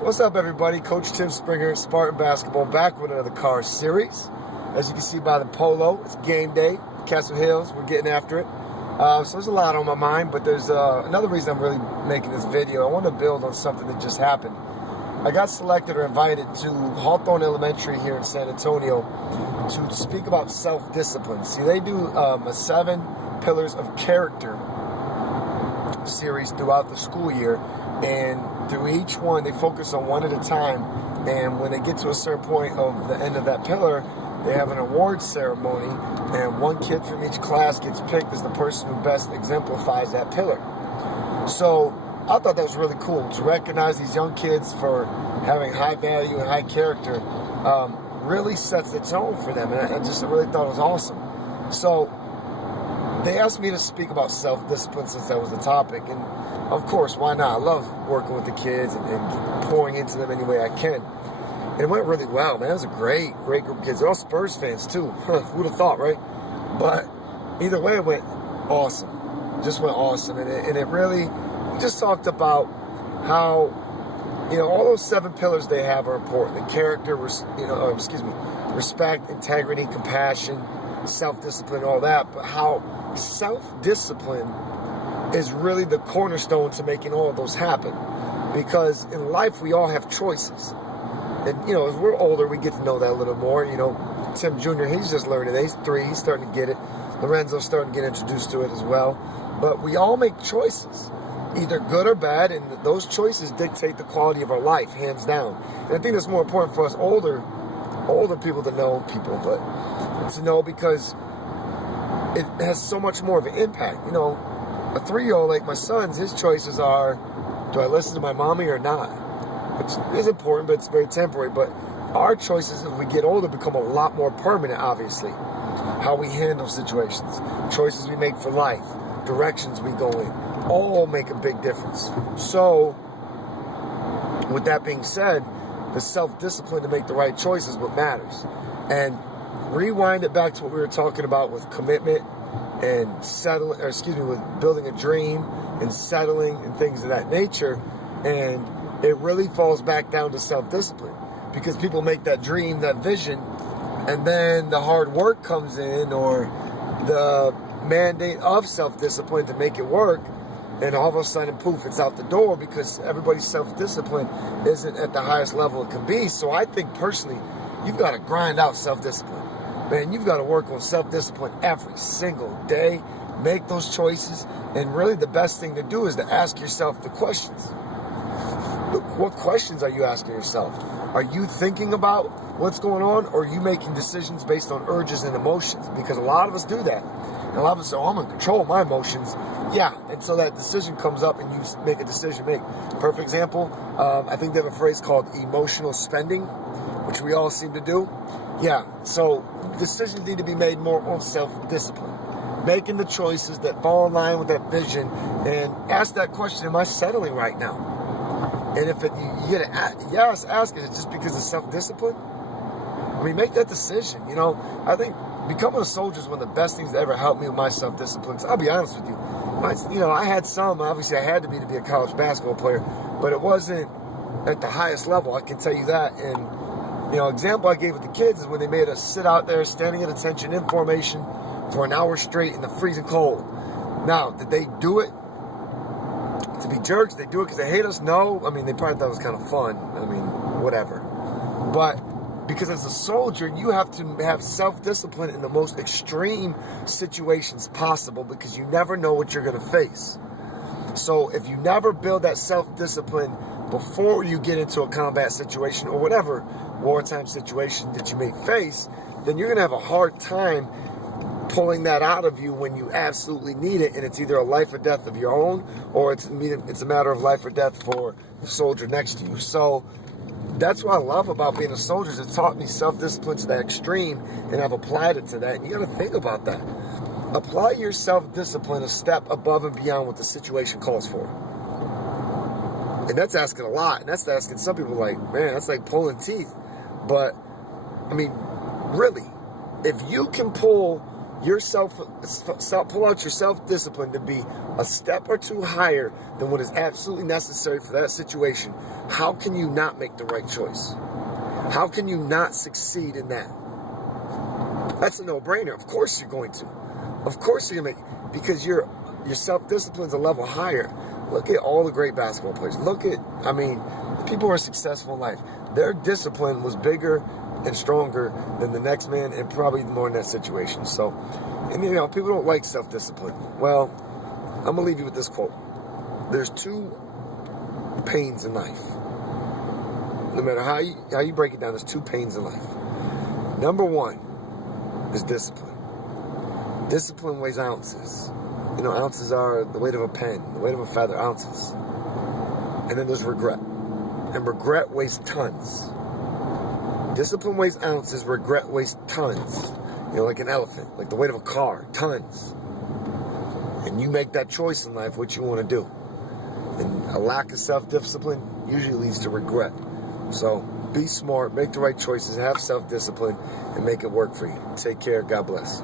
What's up, everybody? Coach Tim Springer, Spartan Basketball, back with another car series. As you can see by the polo, it's game day, Castle Hills. We're getting after it. So there's a lot on my mind, but there's another reason I'm really making this video. I want to build on something that just happened. I got selected or invited to Hawthorne Elementary here in San Antonio to speak about self-discipline. See, they do a 7 Pillars of Character series throughout the school year, and through each one they focus on one at a time, and when they get to a certain point of the end of that pillar, they have an award ceremony, and one kid from each class gets picked as the person who best exemplifies that pillar. So I thought that was really cool to recognize these young kids for having high value and high character. Really sets the tone for them, and I just really thought it was awesome. So they asked me to speak about self-discipline since that was the topic, and of course, why not? I love working with the kids and pouring into them any way I can. And it went really well, man. It was a great group of kids. They're all Spurs fans, too. Who'd have thought, right? But either way, it went awesome. Just went awesome. And it really just talked about how, all those 7 pillars they have are important. The character, respect, integrity, compassion, self-discipline, all that. But how self-discipline is really the cornerstone to making all of those happen. Because in life, we all have choices. And, as we're older, we get to know that a little more. Tim Jr., he's just learning it. He's 3. He's starting to get it. Lorenzo's starting to get introduced to it as well. But we all make choices, either good or bad, and those choices dictate the quality of our life, hands down. And I think that's more important for us older people to know because it has so much more of an impact. A 3-year-old like my son's, his choices are, do I listen to my mommy or not? Which is important, but it's very temporary. But our choices as we get older become a lot more permanent, obviously. How we handle situations, choices we make for life, directions we go in, all make a big difference. So, with that being said, the self-discipline to make the right choice is what matters. And rewind it back to what we were talking about with commitment and with building a dream and settling and things of that nature. And it really falls back down to self-discipline, because people make that dream, that vision, and then the hard work comes in, or the mandate of self-discipline to make it work, and all of a sudden, poof, it's out the door because everybody's self-discipline isn't at the highest level it can be. So I think personally, you've got to grind out self-discipline. Man, you've got to work on self-discipline every single day, make those choices, and really the best thing to do is to ask yourself the questions. What questions are you asking yourself? Are you thinking about what's going on, or are you making decisions based on urges and emotions? Because a lot of us do that. And a lot of us say, I'm in control of my emotions. Yeah, and so that decision comes up and you make a decision. Perfect example, I think they have a phrase called emotional spending, which we all seem to do. Yeah, so decisions need to be made more on self-discipline. Making the choices that fall in line with that vision, and ask that question, am I settling right now? And if you get an yes, ask it. It's just because of self-discipline. Make that decision. I think becoming a soldier is one of the best things that ever helped me with my self-discipline. So I'll be honest with you. I had some. Obviously, I had to be a college basketball player, but it wasn't at the highest level. I can tell you that. And example I gave with the kids is when they made us sit out there, standing at attention in formation, for an hour straight in the freezing cold. Now, did they do it to be jerks? They do it because they hate us? No. They probably thought it was kind of fun. Whatever. But because as a soldier, you have to have self-discipline in the most extreme situations possible, because you never know what you're going to face. So if you never build that self-discipline before you get into a combat situation or whatever wartime situation that you may face, then you're going to have a hard time pulling that out of you when you absolutely need it, and it's either a life or death of your own, or it's a matter of life or death for the soldier next to you. So that's what I love about being a soldier, is it taught me self-discipline to that extreme, and I've applied it to that. And you got to think about that. Apply your self-discipline a step above and beyond what the situation calls for. And that's asking a lot, and that's asking some people like, man, that's like pulling teeth. But, really, if you can pull out your self-discipline to be a step or two higher than what is absolutely necessary for that situation, how can you not make the right choice? How can you not succeed in that? That's a no-brainer. Of course you're going to. Of course you're going to make, because your self-discipline's a level higher. Look at all the great basketball players. Look at, the people who are successful in life. Their discipline was bigger and stronger than the next man, and probably more in that situation. So, and people don't like self-discipline. Well, I'm gonna leave you with this quote. There's two pains in life. No matter how you break it down, there's two pains in life. Number one is discipline. Discipline weighs ounces. Ounces are the weight of a pen, the weight of a feather, ounces. And then there's regret. And regret weighs tons. Discipline weighs ounces, regret weighs tons. Like an elephant, like the weight of a car, tons. And you make that choice in life, what you want to do. And a lack of self-discipline usually leads to regret. So be smart, make the right choices, have self-discipline, and make it work for you. Take care. God bless.